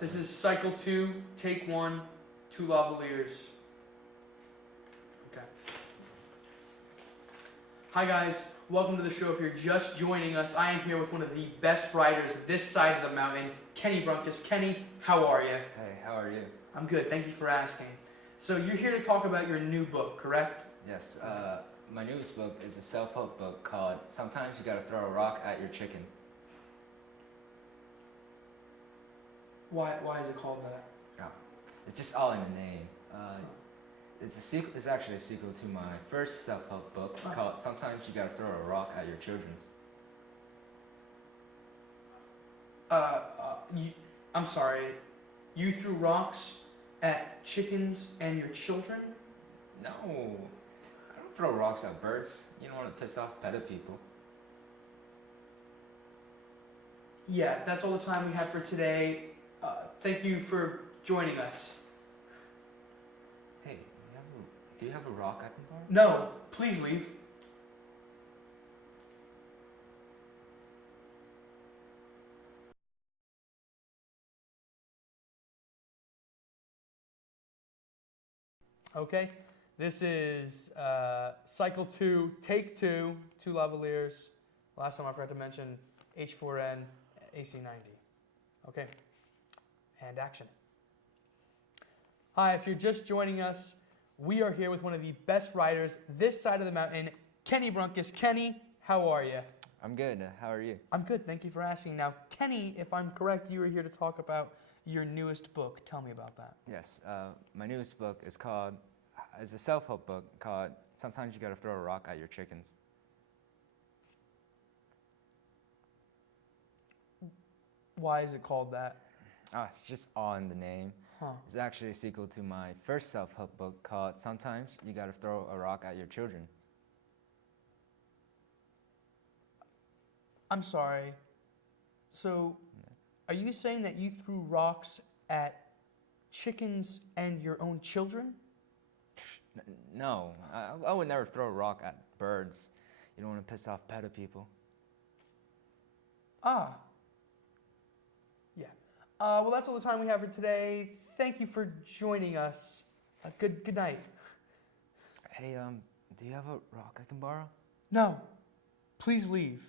This is cycle 2, take 1, 2 lavaliers. Okay. Hi guys, welcome to the show. If you're just joining us, I am here with one of the best riders this side of the mountain, Kenny Brunkus. Kenny, how are you? Hey, how are you? I'm good, thank you for asking. So you're here to talk about your new book, correct? Yes, my newest book is a self-help book called Sometimes You Gotta Throw a Rock at Your Chicken. Why is it called that? Oh, it's just all in the name. It's actually a sequel to my first self-help book called Sometimes You Gotta Throw a Rock at Your Children's. I'm sorry, you threw rocks at chickens and your children? No, I don't throw rocks at birds. You don't want to piss off petty people. Yeah, that's all the time we have for today. Thank you for joining us. Hey, do you have a rock I can borrow? No, please leave. Okay, this is cycle 2, take 2, 2 lavaliers. Last time I forgot to mention H4N, AC90. Okay, and action. Hi, if you're just joining us, we are here with one of the best riders this side of the mountain, Kenny Brunkus. Kenny, how are you? I'm good. How are you? I'm good, thank you for asking. Now, Kenny, if I'm correct, you are here to talk about your newest book. Tell me about that. Yes, my newest book is a self-help book called Sometimes You Gotta Throw a Rock at Your Chickens. Why is it called that? Oh, it's just all in the name. Huh. It's actually a sequel to my first self-help book called Sometimes You Gotta Throw a Rock at Your Children. I'm sorry. So, are you saying that you threw rocks at chickens and your own children? No, I would never throw a rock at birds. You don't want to piss off petty people. Ah. Yeah. Well, that's all the time we have for today. Thank you for joining us. Good night. Hey, do you have a rock I can borrow? No. Please leave.